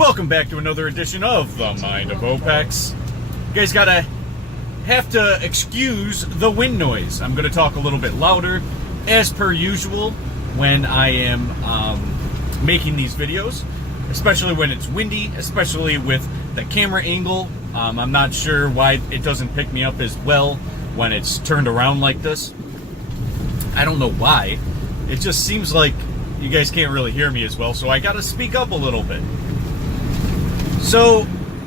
Welcome back to another edition of The Mind of Opex. You guys have to excuse the wind noise. I'm going to talk a little bit louder, as per usual, when I am making these videos, especially when it's windy, especially with the camera angle. I'm not sure why it doesn't pick me up as well when it's turned around like this. I don't know why. It just seems like you guys can't really hear me as well, so I got to speak up a little bit. So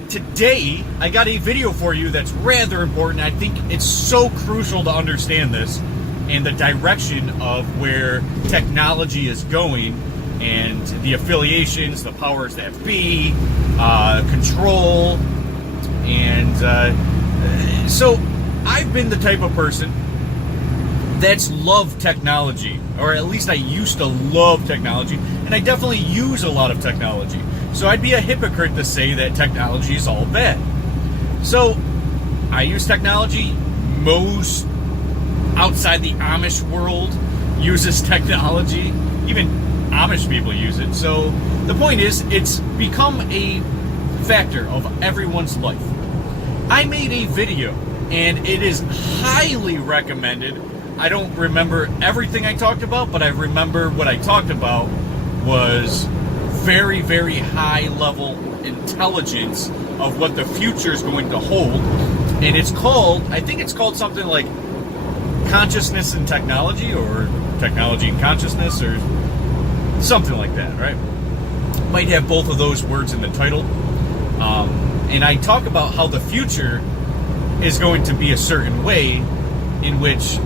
today I got a video for you that's rather important. I think it's so crucial to understand this and the direction of where technology is going and the affiliations, the powers that be, control, and so I've been the type of person that's loved technology, or at least I used to love technology, and I definitely use a lot of technology. So I'd be a hypocrite to say that technology is all bad. So I use technology. Most outside the Amish world uses technology. Even Amish people use it. So the point is, it's become a factor of everyone's life. I made a video, and it is highly recommended. I don't remember everything I talked about, but I remember what I talked about was very, very high level intelligence of what the future is going to hold. And it's called, I think it's called something like Consciousness and Technology, or Technology and Consciousness, or something like that, right? Might have both of those words in the title. And I talk about how the future is going to be a certain way in which,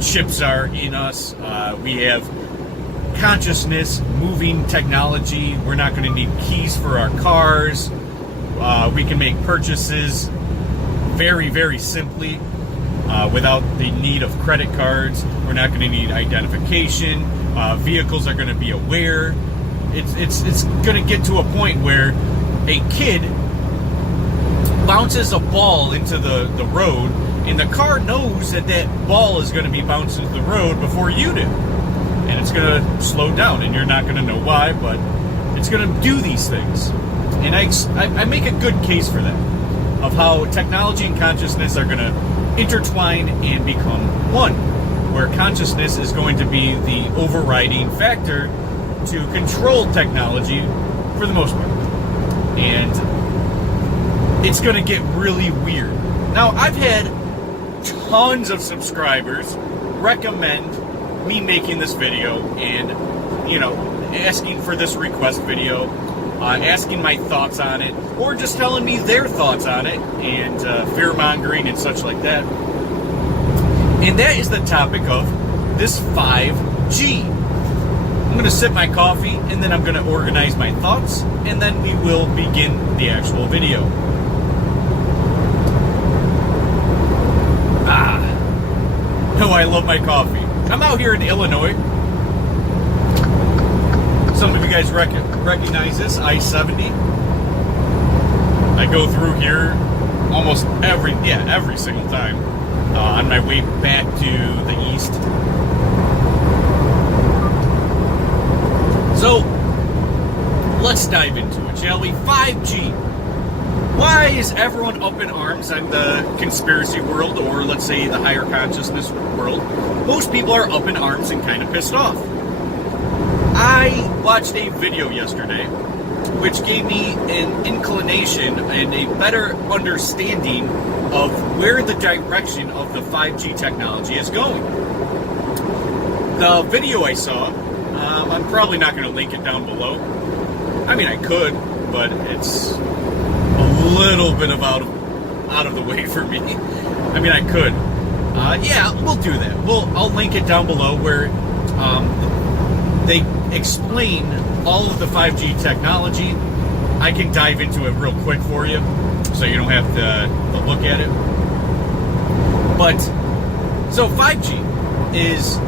chips are in us. We have consciousness, moving technology. We're not going to need keys for our cars. We can make purchases very, very simply without the need of credit cards. We're not going to need identification. Vehicles are going to be aware. It's going to get to a point where a kid bounces a ball into the road, and the car knows that ball is going to be bounced into the road before you do. And it's going to slow down, and you're not going to know why, but it's going to do these things. And I make a good case for that, of how technology and consciousness are going to intertwine and become one, where consciousness is going to be the overriding factor to control technology for the most part. And it's going to get really weird. Now, I've had tons of subscribers recommend me making this video and, asking for this request video, asking my thoughts on it, or just telling me their thoughts on it, and fear-mongering and such like that. And that is the topic of this 5G. I'm going to sip my coffee, and then I'm going to organize my thoughts, and then we will begin the actual video. Oh, I love my coffee. I'm out here in Illinois. Some of you guys recognize this, I-70. I go through here almost every single time on my way back to the east. So, let's dive into it, shall we? 5G. Why is everyone up in arms in the conspiracy world, or let's say the higher consciousness world? Most people are up in arms and kind of pissed off. I watched a video yesterday which gave me an inclination and a better understanding of where the direction of the 5G technology is going. The video I saw, I'm probably not going to link it down below. I mean, I could, but it's a little bit of out of the way for me. I mean, I could. Yeah, we'll do that. I'll link it down below where they explain all of the 5G technology. I can dive into it real quick for you, so you don't have to look at it. But, so 5G is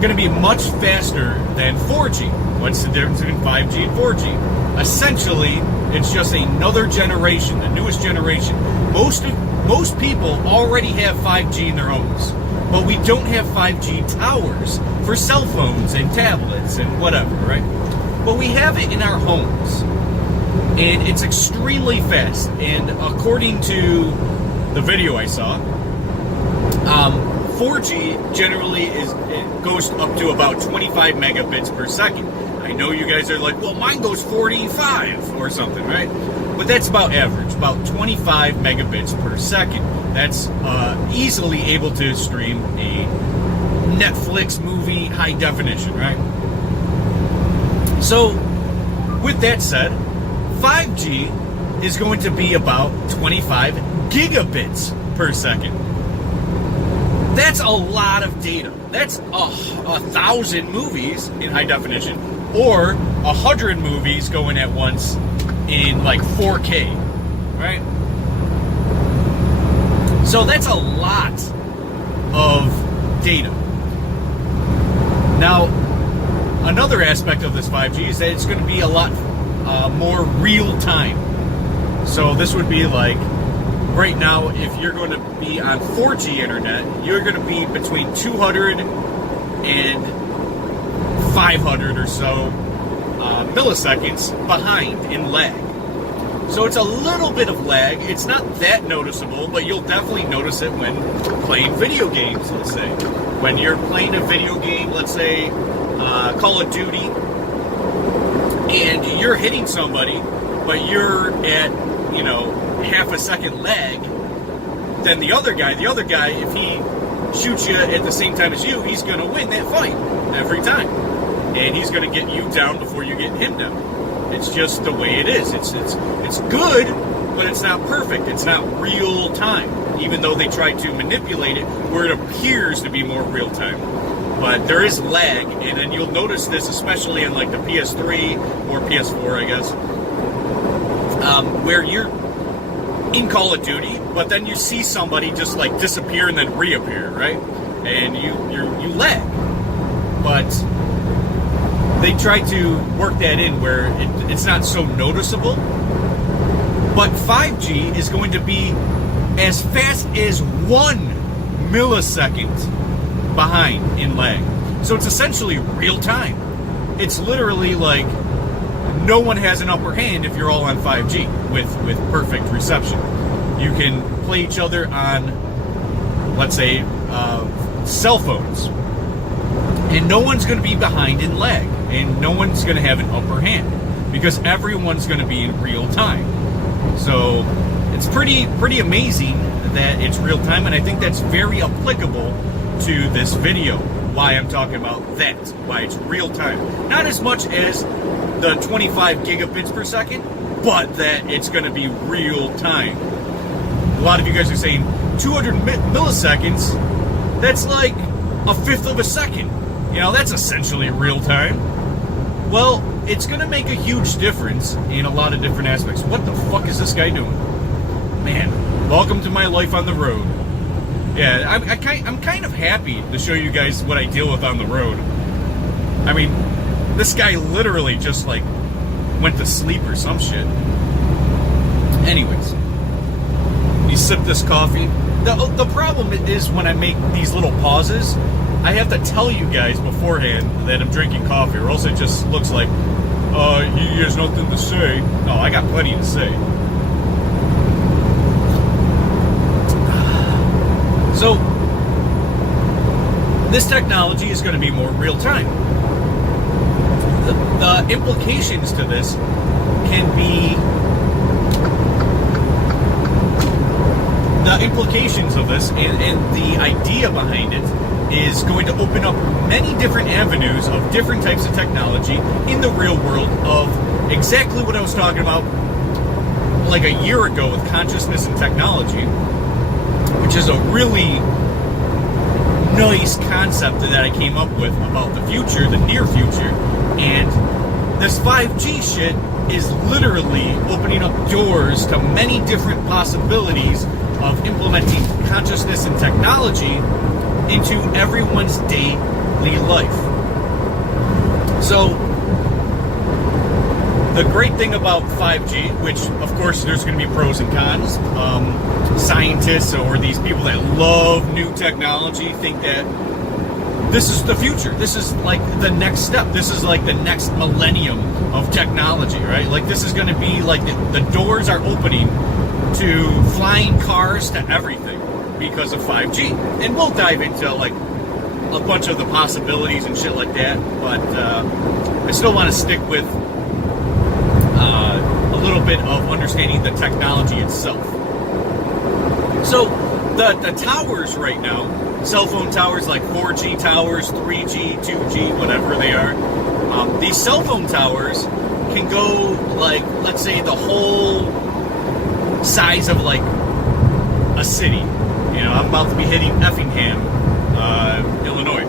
going to be much faster than 4G. What's the difference between 5G and 4G? Essentially, it's just another generation, the newest generation. Most people already have 5G in their homes, but we don't have 5G towers for cell phones and tablets and whatever, right? but we have it in our homes. And it's extremely fast. And according to the video I saw, 4G generally it goes up to about 25 megabits per second. I know you guys are like, well, mine goes 45 or something, right? But that's about average, about 25 megabits per second. That's easily able to stream a Netflix movie high definition, right? So, with that said, 5G is going to be about 25 gigabits per second. That's a lot of data. That's 1,000 movies in high definition, or 100 movies going at once in like 4K, right? So that's a lot of data. Now, another aspect of this 5G is that it's going to be a lot more real time. So this would be like, right now, if you're going to be on 4G internet, you're going to be between 200 and 500 or so milliseconds behind in lag. So it's a little bit of lag. It's not that noticeable, but you'll definitely notice it when playing video games, let's say. When you're playing a video game, let's say Call of Duty, and you're hitting somebody, but you're at, half a second lag, then the other guy, if he shoots you at the same time as you, he's going to win that fight every time. And he's going to get you down before you get him down. It's just the way it is. It's good, but it's not perfect. It's not real time, even though they try to manipulate it where it appears to be more real time. But there is lag, and then you'll notice this especially on like the PS3 or PS4, I guess, where you're in Call of Duty, but then you see somebody just like disappear and then reappear, right? And you lag. But they try to work that in where it's not so noticeable. But 5G is going to be as fast as 1 millisecond behind in lag. So it's essentially real time. It's literally like no one has an upper hand if you're all on 5G with perfect reception. You can play each other on, let's say, cell phones. And no one's going to be behind in lag. And no one's going to have an upper hand. Because everyone's going to be in real time. So it's pretty amazing that it's real time. And I think that's very applicable to this video. Why I'm talking about that. Why it's real time. Not as much as the 25 gigabits per second, but that it's going to be real time. A lot of you guys are saying 200 milliseconds, that's like a fifth of a second. That's essentially real time. Well, it's going to make a huge difference in a lot of different aspects. What the fuck is this guy doing? Man, welcome to my life on the road. Yeah, I'm kind of happy to show you guys what I deal with on the road. I mean, this guy literally just like went to sleep or some shit. Anyways, you sip this coffee. The problem is when I make these little pauses, I have to tell you guys beforehand that I'm drinking coffee, or else it just looks like, he has nothing to say. No, I got plenty to say. So, this technology is going to be more real time. The implications to this can be... The implications of this and the idea behind it is going to open up many different avenues of different types of technology in the real world of exactly what I was talking about like a year ago with consciousness and technology, which is a really nice concept that I came up with about the future, the near future. And this 5G shit is literally opening up doors to many different possibilities of implementing consciousness and technology into everyone's daily life. So, the great thing about 5G, which of course there's going to be pros and cons, scientists or these people that love new technology think that this is the future. This is like the next step. This is like the next millennium of technology, right? Like this is going to be like the doors are opening to flying cars, to everything because of 5G. And we'll dive into like a bunch of the possibilities and shit like that. But I still want to stick with a little bit of understanding the technology itself. So the towers right now, cell phone towers like 4G towers, 3G, 2G, whatever they are, these cell phone towers can go like, let's say the whole size of like a city. You know, I'm about to be hitting Effingham, Illinois.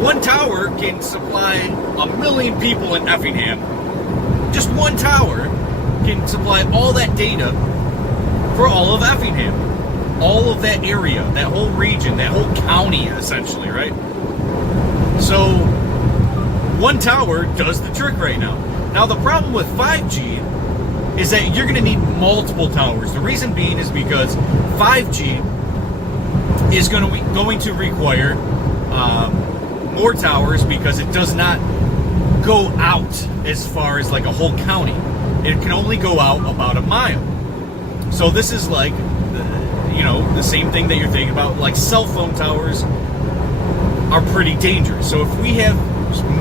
One tower can supply 1 million people in Effingham. Just one tower can supply all that data for all of Effingham. All of that area, that whole region, that whole county, essentially, right? So, one tower does the trick right now. Now, the problem with 5G is that you're going to need multiple towers. The reason being is because 5G is going to require more towers because it does not go out as far as like a whole county. It can only go out about a mile. So this is like, you know, the same thing that you're thinking about. Like cell phone towers are pretty dangerous. So if we have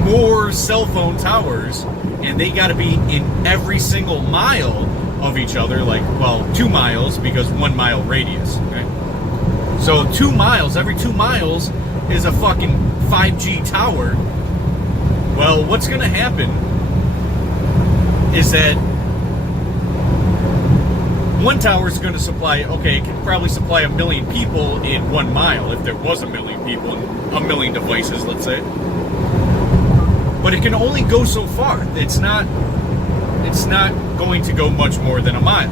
more cell phone towers and they got to be in every single mile of each other, like, well, 2 miles because 1 mile radius, right? So 2 miles, every 2 miles is a fucking 5G tower. Well, what's going to happen is that one tower is going to supply, okay, it can probably supply 1 million people in 1 mile, if there was 1 million people and 1 million devices, let's say. But it can only go so far. It's not going to go much more than a mile.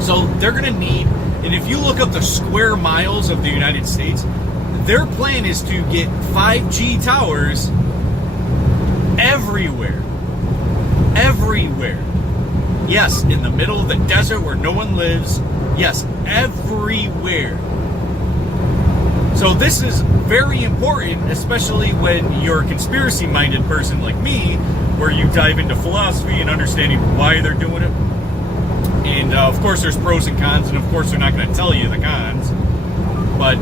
So they're going to need, and if you look up the square miles of the United States, their plan is to get 5G towers everywhere. Everywhere. Yes, in the middle of the desert where no one lives. Yes, everywhere. So this is very important, especially when you're a conspiracy-minded person like me, where you dive into philosophy and understanding why they're doing it. And of course there's pros and cons, and of course they're not going to tell you the cons. But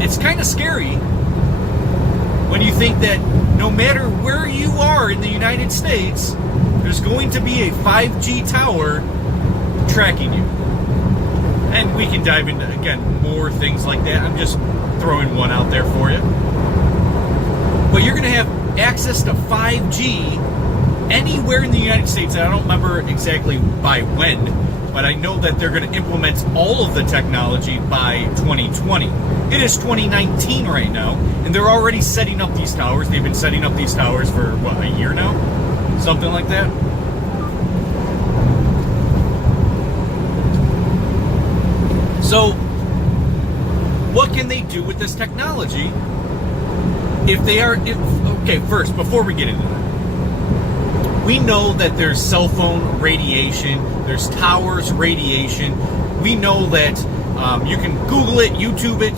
it's kind of scary when you think that no matter where you are in the United States, there's going to be a 5G tower tracking you. And we can dive into, again, more things like that. I'm just throwing one out there for you. But you're going to have access to 5G anywhere in the United States. And I don't remember exactly by when, but I know that they're going to implement all of the technology by 2020. It is 2019 right now, and they're already setting up these towers. They've been setting up these towers for, what, a year now? Something like that. So, what can they do with this technology if they are... okay, first, before we get into that, we know that there's cell phone radiation, there's towers radiation. We know that you can Google it, YouTube it.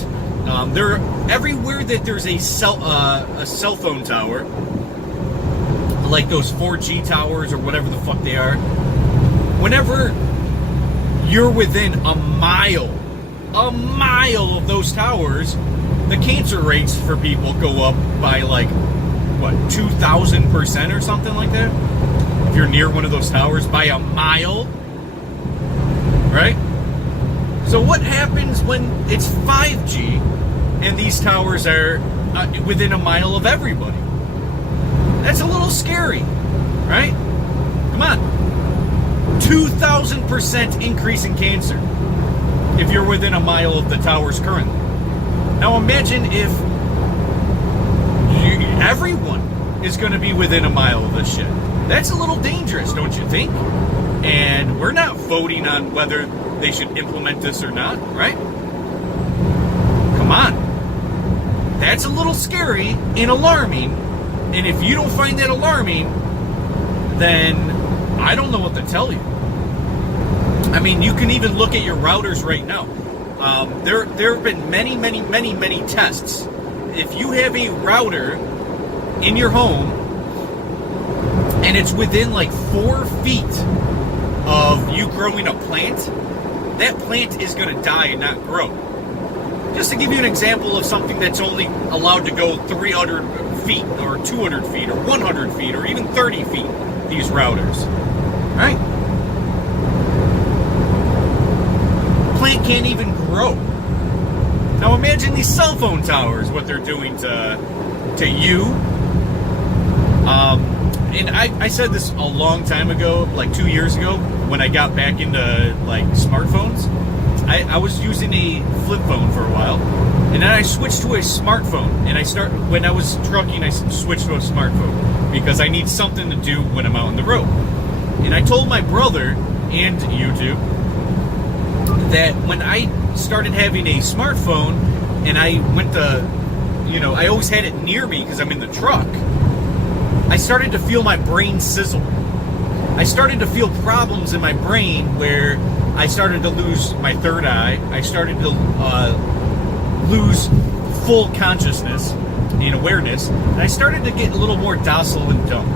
Everywhere that there's a cell phone tower, like those 4G towers or whatever the fuck they are, whenever you're within a mile of those towers, the cancer rates for people go up by like, what, 2,000% or something like that? If you're near one of those towers by a mile, right? So what happens when it's 5G and these towers are within a mile of everybody? That's a little scary, right? Come on. 2,000% increase in cancer if you're within a mile of the towers currently. Now imagine if everyone is going to be within a mile of this shit. That's a little dangerous, don't you think? And we're not voting on whether they should implement this or not, right? Come on. That's a little scary and alarming. And if you don't find that alarming, then I don't know what to tell you. I mean, you can even look at your routers right now. There have been many tests if you have a router in your home and it's within like 4 feet of you growing a plant, that plant is going to die and not grow. Just to give you an example of something that's only allowed to go 300 feet or 200 feet or 100 feet or even 30 feet, these routers, right? Plant can't even grow. Now imagine these cell phone towers, what they're doing to you. And I said this a long time ago, like 2 years ago, when I got back into like smartphones. I was using a flip phone for a while, and then I switched to a smartphone. And when I was trucking, I switched to a smartphone because I need something to do when I'm out on the road. And I told my brother and YouTube that when I started having a smartphone and I went to, I always had it near me because I'm in the truck, I started to feel my brain sizzle. I started to feel problems in my brain where I started to lose my third eye. I started to lose full consciousness and awareness. And I started to get a little more docile and dumb.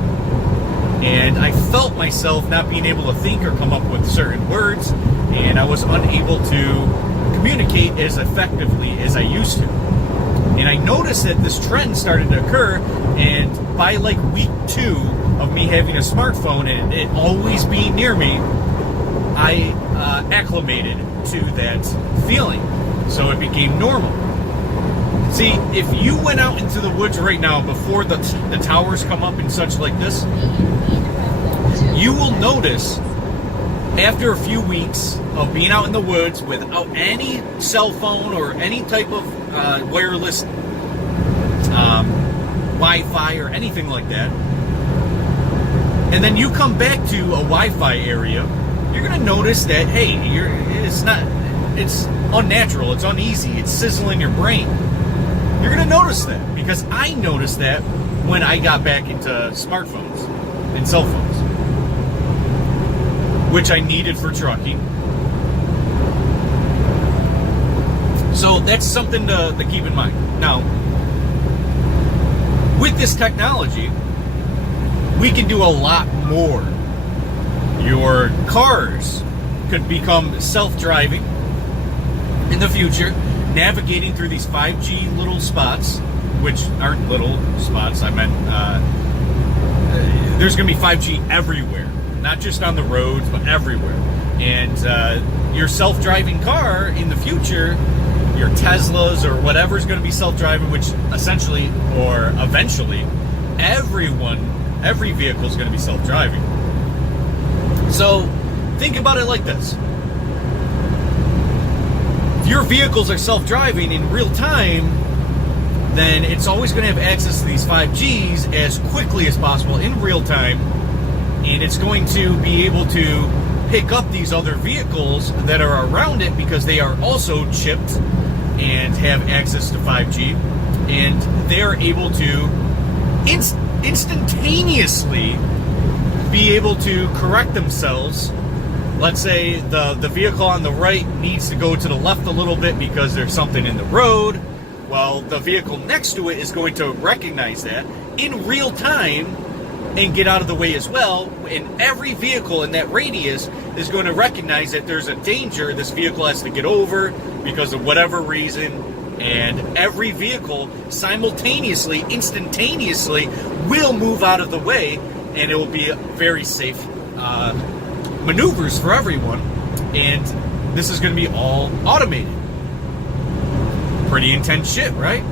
And I felt myself not being able to think or come up with certain words. And I was unable to communicate as effectively as I used to. And I noticed that this trend started to occur, and by like week 2 of me having a smartphone and it always being near me, I acclimated to that feeling. So it became normal. See, if you went out into the woods right now before the towers come up and such like this, you will notice after a few weeks of being out in the woods without any cell phone or any type of wireless Wi-Fi or anything like that, and then you come back to a Wi-Fi area, you're going to notice that, hey, it's unnatural, it's uneasy, it's sizzling your brain. You're going to notice that, because I noticed that when I got back into smartphones and cell phones, which I needed for trucking. So that's something to keep in mind. Now, with this technology, we can do a lot more. Your cars could become self-driving in the future, navigating through these 5G little spots, which aren't little spots, I meant there's going to be 5G everywhere, not just on the roads, but everywhere. And your self-driving car in the future, your Teslas or whatever is going to be self-driving, which essentially or eventually every vehicle is going to be self-driving. So think about it like this. If your vehicles are self-driving in real time, then it's always going to have access to these 5Gs as quickly as possible in real time, and it's going to be able to pick up these other vehicles that are around it because they are also chipped and have access to 5G, and they are able to instantaneously be able to correct themselves. Let's say the vehicle on the right needs to go to the left a little bit because there's something in the road. Well, the vehicle next to it is going to recognize that in real time and get out of the way as well. And every vehicle in that radius is going to recognize that there's a danger. This vehicle has to get over because of whatever reason. And every vehicle simultaneously, instantaneously will move out of the way, and it will be very safe maneuvers for everyone. And this is going to be all automated. Pretty intense shit, right?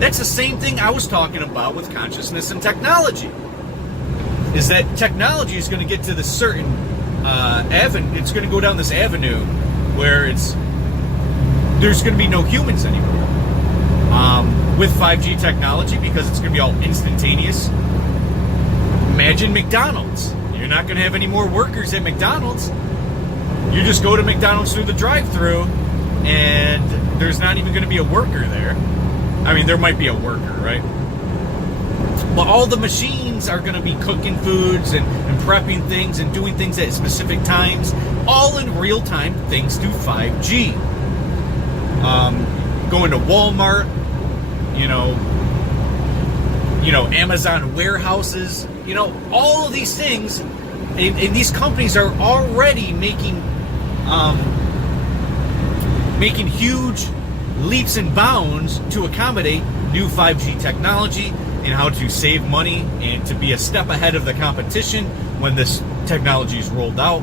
That's the same thing I was talking about with consciousness and technology. Is that technology is going to get to this certain avenue. It's going to go down this avenue where there's going to be no humans anymore with 5G technology, because it's going to be all instantaneous. Imagine McDonald's. You're not going to have any more workers at McDonald's. You just go to McDonald's through the drive-thru, and there's not even going to be a worker there. I mean, there might be a worker, right? But all the machines are going to be cooking foods and prepping things and doing things at specific times, all in real time thanks to 5G. Going to Walmart Amazon warehouses, all of these things, and these companies are already making huge leaps and bounds to accommodate new 5G technology and how to save money and to be a step ahead of the competition when this technology is rolled out.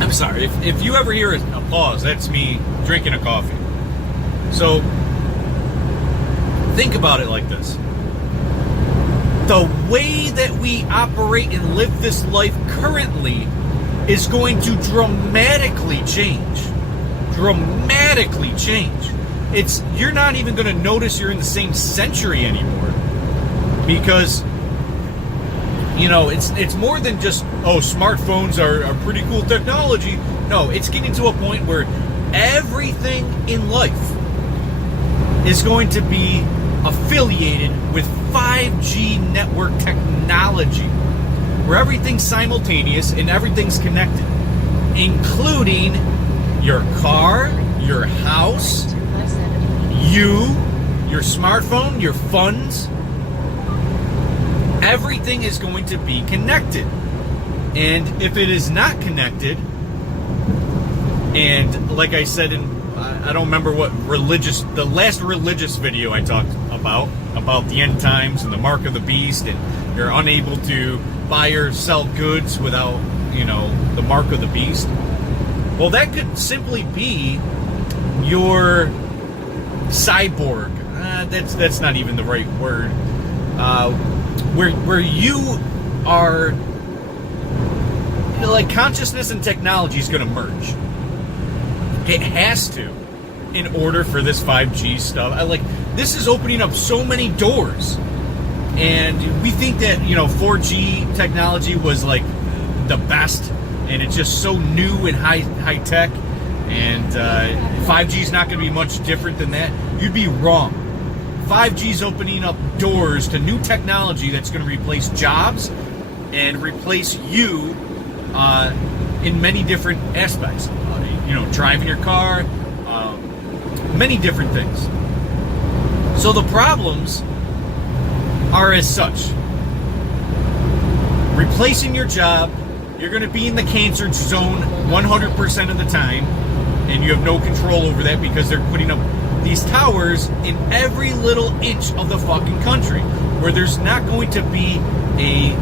I'm sorry, if you ever hear a pause, that's me drinking a coffee. So think about it like this. The way that we operate and live this life currently is going to dramatically change. Dramatically change. You're not even going to notice you're in the same century anymore, because it's more than just, smartphones are pretty cool technology. No, it's getting to a point where everything in life is going to be affiliated with 5G network technology, where everything's simultaneous and everything's connected, including your car, your house, your smartphone, your funds. Everything is going to be connected. And if it is not connected, and like I said I don't remember the last religious video I talked about the end times and the mark of the beast, and you're unable to buy or sell goods without, the mark of the beast. Well, that could simply be your cyborg. That's not even the right word. Where you are, like, consciousness and technology is going to merge. It has to, in order for this 5G stuff. This is opening up so many doors, and we think that 4G technology was like the best, and it's just so new and high tech, and 5G is not going to be much different than that. You'd be wrong. 5G is opening up doors to new technology that's going to replace jobs and replace you in many different aspects. Driving your car, many different things. So the problems are as such. Replacing your job, you're going to be in the cancer zone 100% of the time, and you have no control over that because they're putting up these towers in every little inch of the fucking country, where there's not going to be a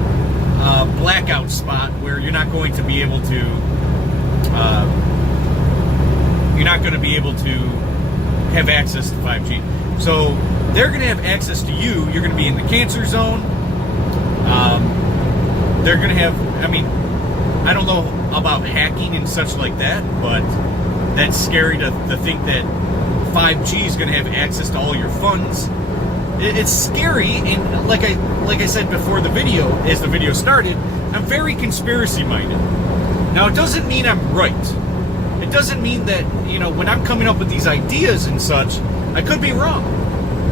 blackout spot where you're not going to be able to have access to 5G. So they're going to have access to you. You're going to be in the cancer zone. They're going to have, I don't know about hacking and such like that, but that's scary to think that 5G is going to have access to all your funds. It's scary, and like I said before the video, as the video started, I'm very conspiracy minded. Now, it doesn't mean I'm right. It doesn't mean that, when I'm coming up with these ideas and such, I could be wrong.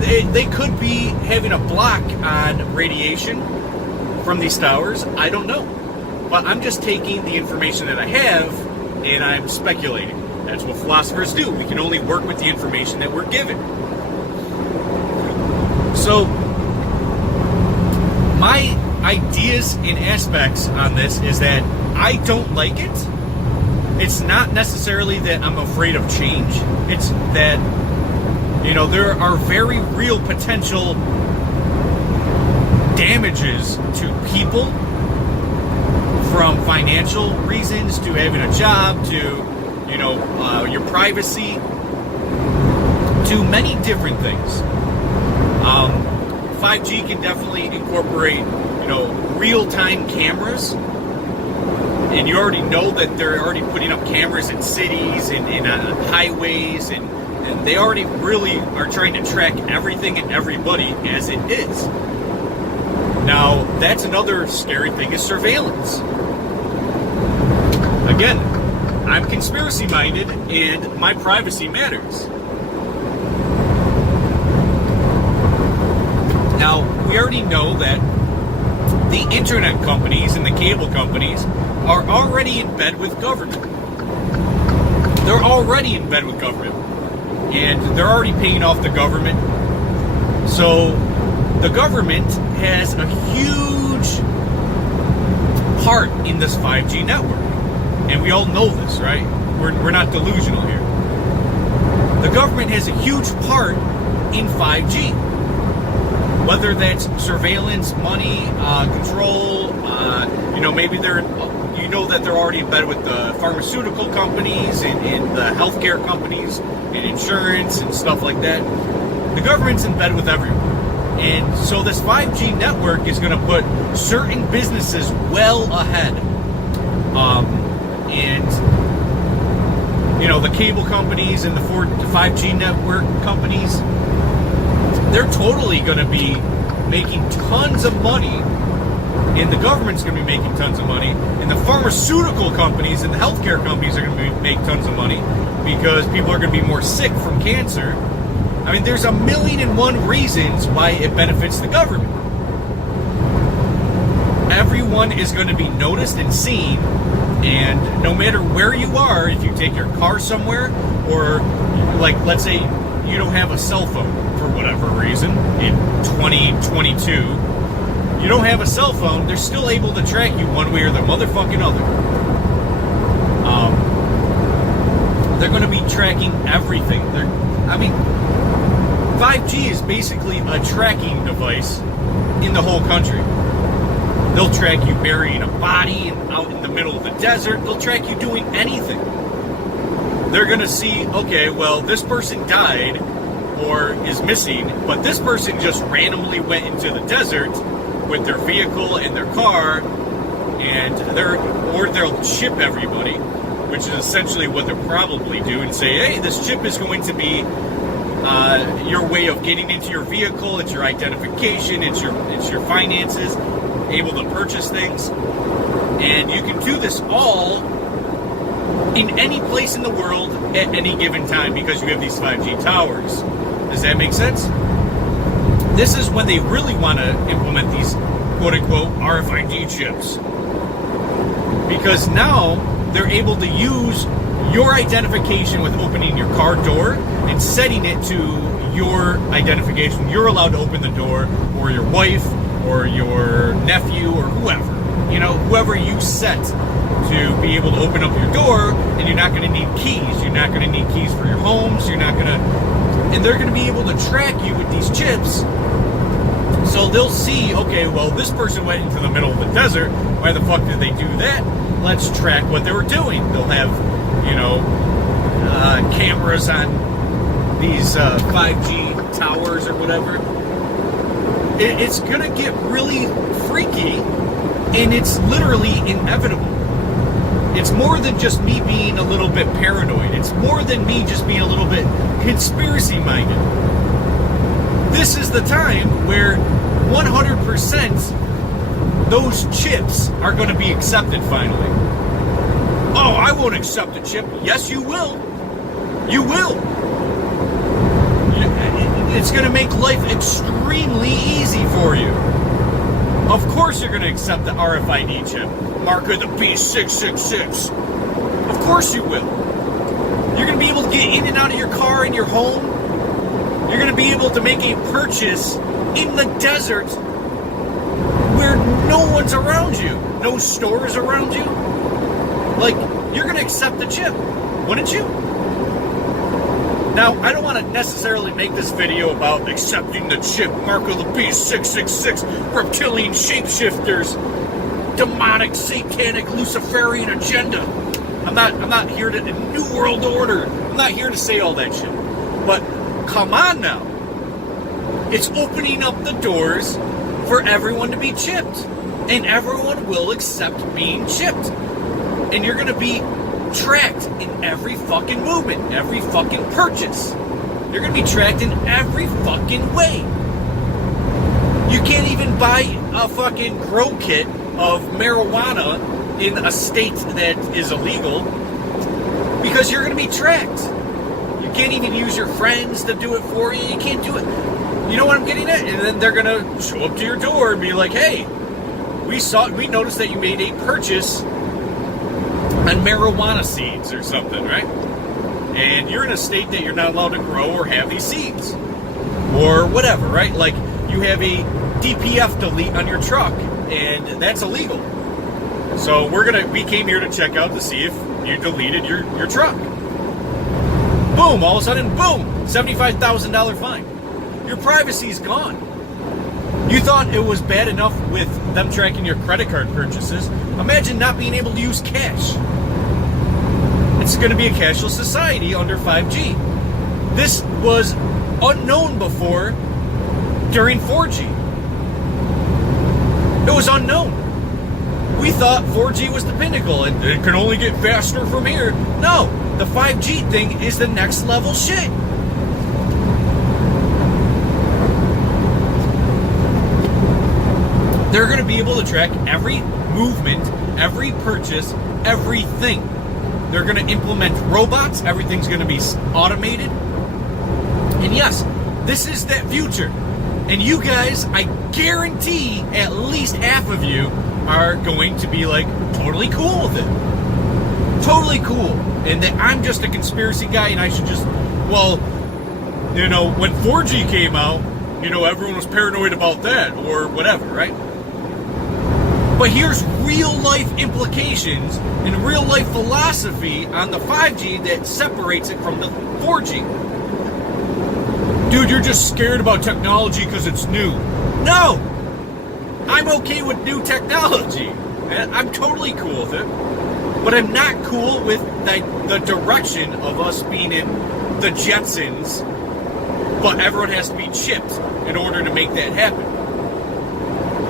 They could be having a block on radiation from these towers. I don't know. But I'm just taking the information that I have, and I'm speculating. That's what philosophers do. We can only work with the information that we're given. So, my ideas and aspects on this is that I don't like it. It's not necessarily that I'm afraid of change. It's that, there are very real potential damages to people, from financial reasons to having a job to, your privacy, to many different things. 5G can definitely incorporate, real-time cameras. And you already know that they're already putting up cameras in cities and on highways, and they already really are trying to track everything and everybody as it is. Now, that's another scary thing, is surveillance. Again, I'm conspiracy minded, and my privacy matters. Now, we already know that the internet companies and the cable companies are already in bed with government. they're already in bed with government, and they're already paying off the government. So the government has a huge part in this 5G network, and we all know this, right? We're not delusional here. The government has a huge part in 5G, whether that's surveillance, money, control. Maybe that they're already in bed with the pharmaceutical companies and the healthcare companies and insurance and stuff like that. The government's in bed with everyone. And so this 5G network is going to put certain businesses well ahead. The cable companies and the 5G network companies, they're totally going to be making tons of money. And the government's going to be making tons of money. And the pharmaceutical companies and the healthcare companies are going to make tons of money because people are going to be more sick from cancer. I mean, there's 1,000,001 reasons why it benefits the government. Everyone is going to be noticed and seen, and no matter where you are, if you take your car somewhere, or like, let's say you don't have a cell phone for whatever reason in 2022, you don't have a cell phone, they're still able to track you one way or the motherfucking other. They're going to be tracking everything. 5G is basically a tracking device in the whole country. They'll track you burying a body out in the middle of the desert. They'll track you doing anything. They're going to see, okay, well, this person died or is missing, but this person just randomly went into the desert with their vehicle and their car, and they'll chip everybody, which is essentially what they'll probably do, and say, hey, this chip is going to be your way of getting into your vehicle, it's your identification, it's your finances, able to purchase things. And you can do this all in any place in the world at any given time because you have these 5G towers. Does that make sense? This is when they really want to implement these quote-unquote RFID chips. Because now they're able to use your identification with opening your car door and setting it to your identification. You're allowed to open the door, or your wife, or your nephew, or whoever. Whoever you set to be able to open up your door, and you're not going to need keys. You're not going to need keys for your homes. And they're going to be able to track you with these chips. So they'll see, okay, well, this person went into the middle of the desert. Why the fuck did they do that? Let's track what they were doing. They'll have, cameras on these 5G towers or whatever. It's going to get really freaky, and it's literally inevitable. It's more than just me being a little bit paranoid. It's more than me just being a little bit conspiracy-minded. This is the time where 100% those chips are going to be accepted finally. Oh, I won't accept a chip. Yes, you will. You will. It's going to make life extremely easy for you. Of course you're going to accept the RFID chip. Marker the B666. Of course you will. You're going to be able to get in and out of your car in your home. You're going to be able to make a purchase in the desert where no one's around you. No stores around you. Like, you're going to accept the chip, wouldn't you? Now, I don't want to necessarily make this video about accepting the chip, Marco the Beast 666, reptilian shapeshifters, demonic, satanic, Luciferian agenda. I'm not here to New World Order. I'm not here to say all that shit. But come on now. It's opening up the doors for everyone to be chipped. And everyone will accept being chipped. And you're going to be tracked in every fucking movement, every fucking purchase. You're going to be tracked in every fucking way. You can't even buy a fucking grow kit of marijuana in a state that is illegal because you're going to be tracked. You can't even use your friends to do it for you. You can't do it. You know what I'm getting at? And then they're going to show up to your door and be like, hey, we noticed that you made a purchase on marijuana seeds or something, right? and you're in a state that you're not allowed to grow or have these seeds or whatever, right? Like you have a DPF delete on your truck, and that's illegal. So we came here to check out to see if you deleted your truck. Boom, all of a sudden, boom, $75,000 fine. Your privacy's gone. You thought it was bad enough with them tracking your credit card purchases. Imagine not being able to use cash. It's going to be a cashless society under 5G. This was unknown before during 4G. It was unknown. We thought 4G was the pinnacle and it can only get faster from here. No, the 5G thing is the next level shit. They're going to be able to track every movement, every purchase, everything. They're going to implement robots. Everything's going to be automated. And yes, this is that future. And you guys, I guarantee at least half of you are going to be like totally cool with it. Totally cool. And that I'm just a conspiracy guy and I should just, well, you know, when 4G came out, you know, everyone was paranoid about that or whatever, right? But here's real life implications and real life philosophy on the 5G that separates it from the 4G. Dude, you're just scared about technology because it's new. No! I'm okay with new technology. I'm totally cool with it. But I'm not cool with the direction of us being in the Jetsons, but everyone has to be chipped in order to make that happen.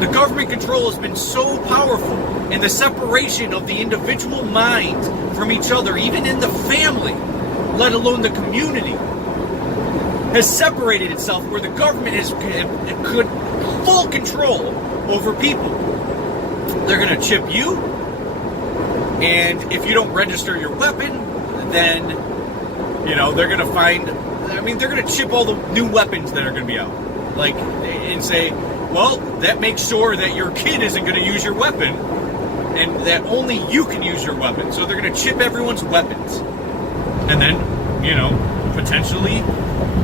The government control has been so powerful, and the separation of the individual mind from each other, even in the family, let alone the community, has separated itself where the government has could full control over people. They're going to chip you, and if you don't register your weapon, then, you know, they're going to find, I mean, they're going to chip all the new weapons that are going to be out. Like, and say, well, that makes sure that your kid isn't going to use your weapon, and that only you can use your weapon. So they're going to chip everyone's weapons. And then, you know, potentially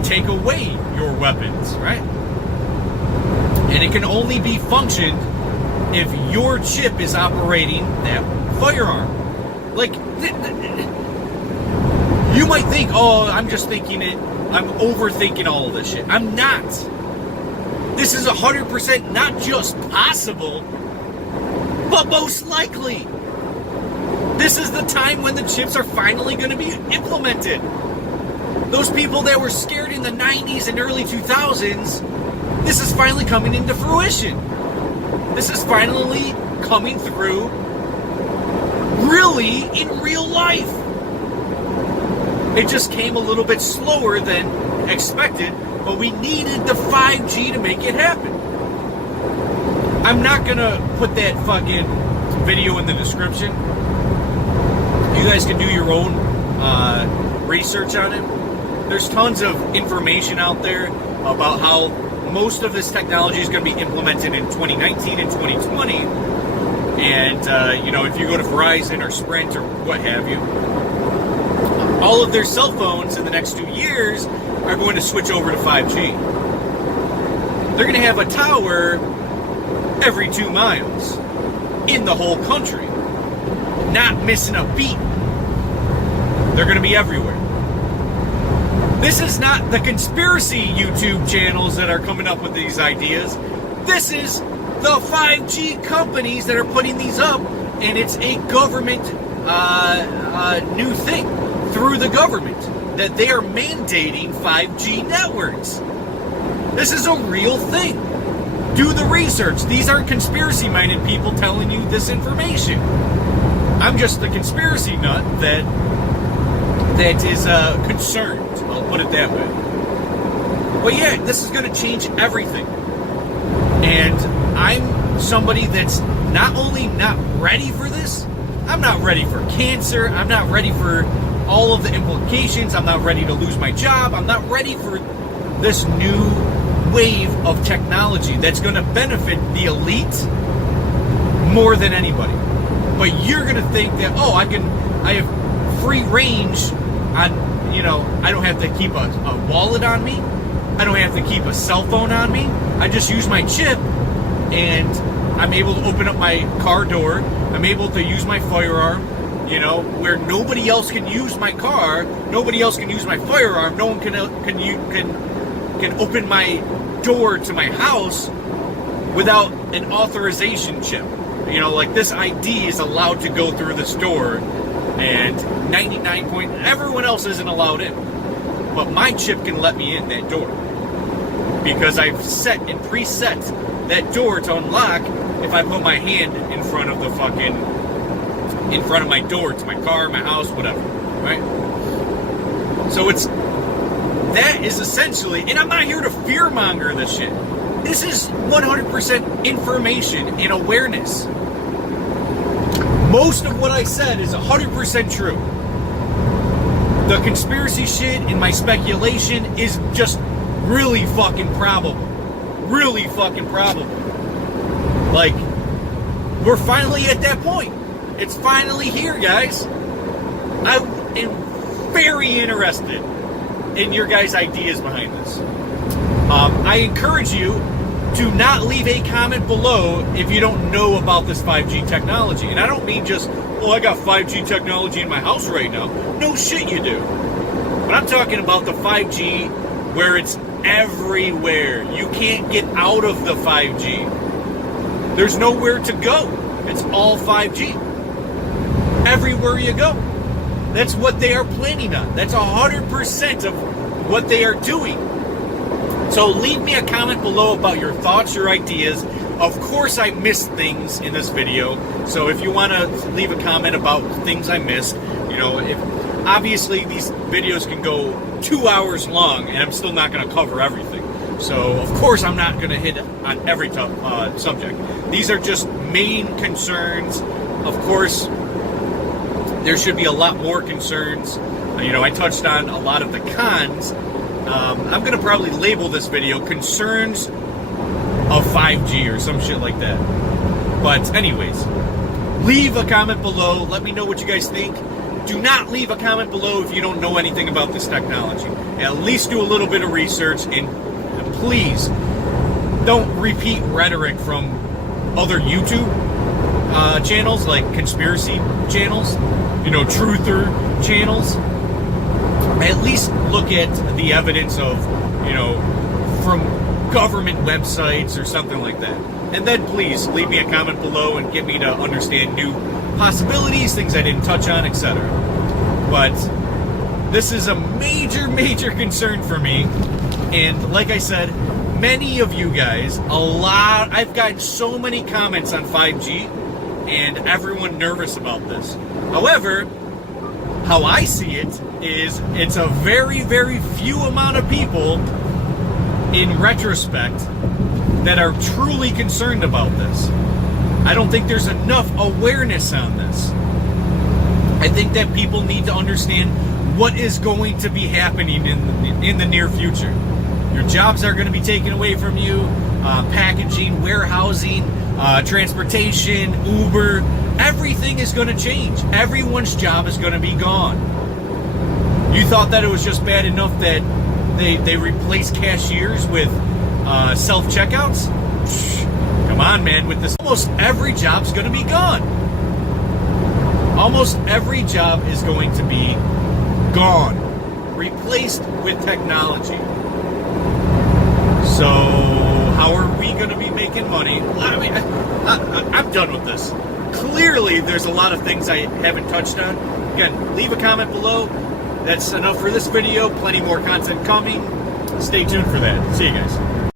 take away your weapons, right? And it can only be functioned if your chip is operating that firearm. Like, you might think, oh, I'm just thinking it, I'm overthinking all of this shit. I'm not. This is 100% not just possible, but most likely. This is the time when the chips are finally going to be implemented. Those people that were scared in the 90s and early 2000s, this is finally coming into fruition. This is finally coming through really in real life. It just came a little bit slower than expected, but we needed the 5G to make it happen. I'm not going to put that fucking video in the description. You guys can do your own research on it. There's tons of information out there about how most of this technology is going to be implemented in 2019 and 2020. And, you know, if you go to Verizon or Sprint or what have you, all of their cell phones in the next 2 years are going to switch over to 5G. They're going to have a tower every 2 miles in the whole country. Not missing a beat. They're going to be everywhere. This is not the conspiracy YouTube channels that are coming up with these ideas. This is the 5G companies that are putting these up, and it's a government new thing through the government that they are mandating 5G networks. This is a real thing. Do the research. These aren't conspiracy-minded people telling you this information. I'm just the conspiracy nut that is concerned. I'll put it that way. But yeah, this is going to change everything. And I'm somebody that's not only not ready for this, I'm not ready for cancer, I'm not ready for all of the implications, I'm not ready to lose my job, I'm not ready for this new wave of technology that's going to benefit the elite more than anybody. But you're going to think that, oh, I have free range on, I don't have to keep a wallet on me. I don't have to keep a cell phone on me. I just use my chip, and I'm able to open up my car door. I'm able to use my firearm, where nobody else can use my car. Nobody else can use my firearm. No one can open my door to my house without an authorization chip. Like this ID is allowed to go through this door, and everyone else isn't allowed in. But my chip can let me in that door because I've set and preset that door to unlock if I put my hand in front of my door to my car, my house, whatever, right? So that is essentially, and I'm not here to fearmonger this shit. This is 100% information and awareness. Most of what I said is 100% true. The conspiracy shit and my speculation is just really fucking probable. Really fucking probable. Like, we're finally at that point. It's finally here, guys. I am very interested in your guys' ideas behind this. I encourage you to not leave a comment below if you don't know about this 5G technology. And I don't mean just, I got 5G technology in my house right now. No shit you do. But I'm talking about the 5G where it's everywhere. You can't get out of the 5G. There's nowhere to go. It's all 5G. Everywhere you go. That's what they are planning on. That's 100% of what they are doing. So leave me a comment below about your thoughts, your ideas. Of course I missed things in this video. So if you want to leave a comment about things I missed, obviously these videos can go 2 hours long and I'm still not going to cover everything. So of course I'm not going to hit on every subject. These are just main concerns. Of course, there should be a lot more concerns. I touched on a lot of the cons. I'm going to probably label this video concerns of 5G or some shit like that. But anyways, leave a comment below. Let me know what you guys think. Do not leave a comment below if you don't know anything about this technology. At least do a little bit of research, and please don't repeat rhetoric from other YouTube channels like conspiracy channels, truther channels. At least look at the evidence of, from government websites or something like that. And then please leave me a comment below and get me to understand new possibilities, things I didn't touch on, etc. But this is a major, major concern for me. And like I said, many of you guys, I've gotten so many comments on 5G and everyone nervous about this. However, how I see it is it's a very, very few amount of people in retrospect that are truly concerned about this. I don't think there's enough awareness on this. I think that people need to understand what is going to be happening in the near future. Your jobs are going to be taken away from you, packaging, warehousing, transportation, Uber. Everything is going to change. Everyone's job is going to be gone. You thought that it was just bad enough that they replaced cashiers with self-checkouts? Come on, man. With this, almost every job's going to be gone. Almost every job is going to be gone. Replaced with technology. So how are we going to be making money? I mean, I'm done with this. Clearly, there's a lot of things I haven't touched on. Again, leave a comment below. That's enough for this video. Plenty more content coming. Stay tuned for that. See you guys.